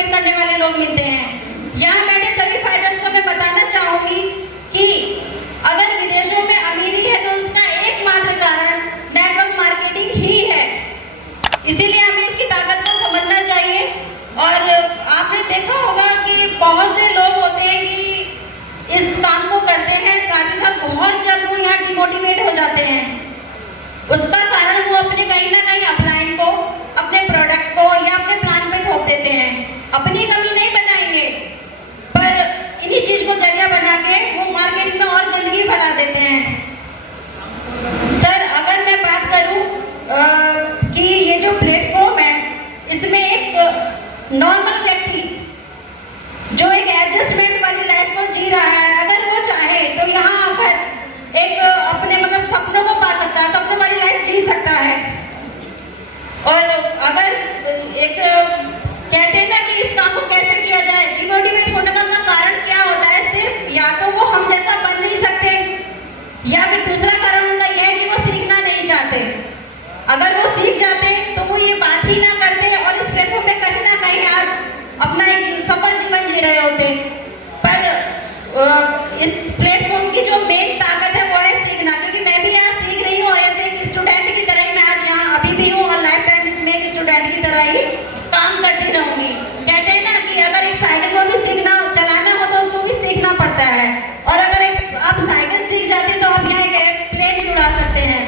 Demotivate करने वाले लोग मिलते हैं। यहाँ बैठे सभी फाइटर्स को मैं बताना चाहूंगी कि अगर विदेशों में अमीरी है तो उसका एकमात्र कारण नेटवर्क मार्केटिंग ही है। इसीलिए हमें इसकी ताकत को समझना चाहिए। और आपने देखा होगा कि बहुत से लोग होते हैं कि इस काम को करते हैं, साथ ही साथ बहुत जल्द वो यहाँ डिमोटिवेट हो जाते हैं। उसका कारण वो अपने कहीं ना कहीं अपलाइन को, अपने प्रोडक्ट को या अपने प्लान पे थोप देते हैं। अपनी कमी नहीं बताएंगे, पर इन्हीं चीज को जरिया बना के वो मार्केट में और गंदगी फैला देते हैं। सर, अगर मैं बात करूं कि ये जो प्लेटफॉर्म है, इसमें एक नॉर्मल व्यक्ति जो एक एडजस्टमेंट वाली लाइफ को जी रहा है, अगर वो चाहे तो यहाँ आकर एक अपने मतलब सपनों को पा सकता है, सपनों वाली लाइफ जी सकता है। और अगर एक कहते हैं ना कि इस काम को कैसे किया जाए, डिमोटिवेट होने का कारण क्या होता है? सिर्फ या तो वो हम जैसा बन नहीं सकते, या फिर दूसरा कारण उनका यह है कि वो सीखना नहीं चाहते। अगर वो सीख जाते तो वो ये बात ही ना करते और इस प्लेटफॉर्म पे कहीं ना कहीं आज अपना एक सफल जीवन जी रहे होते। पर इस प्लेटफॉर्म की जो मेन ताकत है वो है सीखना, क्योंकि मैं भी यहाँ सीख रही हूँ और ऐसे एक स्टूडेंट की तरह ही मैं आज यहाँ अभी भी हूँ और लाइफ टाइम इसमें एक स्टूडेंट की तरह ही काम करती रहूंगी। कहते हैं ना कि अगर एक साइकिल को भी सीखना चलाना हो तो उसको भी सीखना पड़ता है, और अगर एक आप साइकिल सीख जाते तो आप यहाँ एक प्लेन भी उड़ा सकते हैं।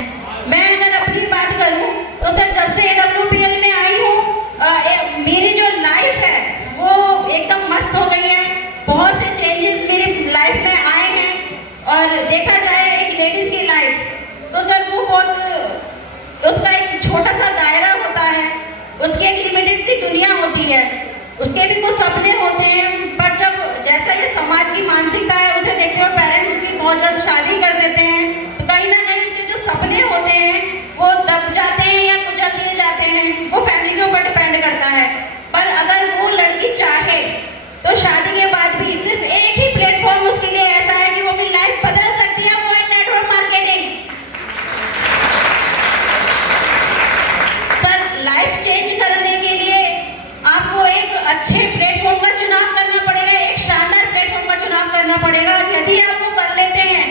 मैं अगर अपनी बात करूँ तो सर, जब से AWPL में आई हूँ मेरी जो लाइफ है वो एकदम मस्त हो गई है। बहुत से चेंजेस मेरी लाइफ में आए हैं। और देखा जाए एक लेडीज की लाइफ तो सर वो बहुत, उसका एक छोटा सा दायरा होता है, उसकी एक लिमिटेड सी दुनिया होती है, उसके भी कुछ सपने होते हैं। पर जब जैसा ये समाज की मानसिकता है उसे देखते हुए पेरेंट्स उसकी बहुत जल्द शादी कर देते हैं, तो कहीं ना कहीं उसके जो सपने होते हैं वो दब जाते हैं या कुचल दिए जाते हैं। वो फैमिली के ऊपर डिपेंड करता है। पर अगर वो लड़की चाहे तो शादी के बाद भी सिर्फ एक ही प्लेटफॉर्म उसके लिए ऐसा है कि वो अपनी लाइफ बदल सकती है, वो है network marketing. Sir, life change करने के लिए आपको एक अच्छे प्लेटफॉर्म का चुनाव करना पड़ेगा, एक शानदार प्लेटफॉर्म का चुनाव करना पड़ेगा। यदि आप वो कर लेते हैं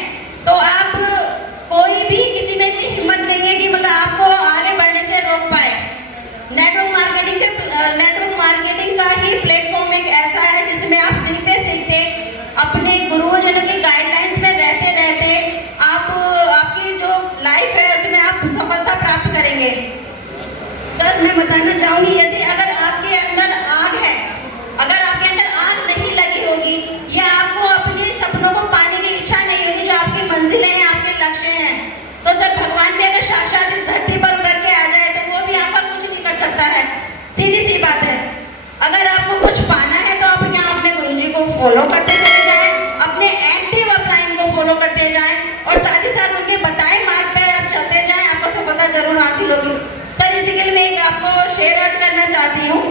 तो आप कोई भी, किसी में इतनी हिम्मत नहीं है कि मतलब आपको आगे बढ़ने से रोक पाए। नेटवर्क मार्केटिंग का ही प्लेटफॉर्म एक ऐसा है जिसमें आप सीखते सीखते अपने गुरुजनों की गाइडलाइंस में रहते रहते आपकी जो लाइफ है उसमें आप सफलता प्राप्त करेंगे। सर, मैं बताना चाहूंगी, यदि अगर आपके अंदर आग है, अगर आपके अंदर आग नहीं लगी होगी या आपको अपने सपनों को पाने की इच्छा नहीं होगी, जो आपकी मंजिलें हैं, आपके लक्ष्य हैं, तो सर भगवान भी अगर साक्षात इस धरती पर उतर के आ जाए तो वो भी आपका कुछ नहीं कर सकता है। सीधी सी बात है। अगर आपको कुछ पाना है तो आप यहाँ अपने गुरुजी को फॉलो करते चले जाएं, अपने एक्टिव अपलाइन को फॉलो करते जाएं और साथ ही साथ उनके बताए मार्ग पर आप चलते जाएं, आपको सफलता जरूर हासिल होगी। सर, इसी के लिए मैं आपको शेयर करना चाहती हूँ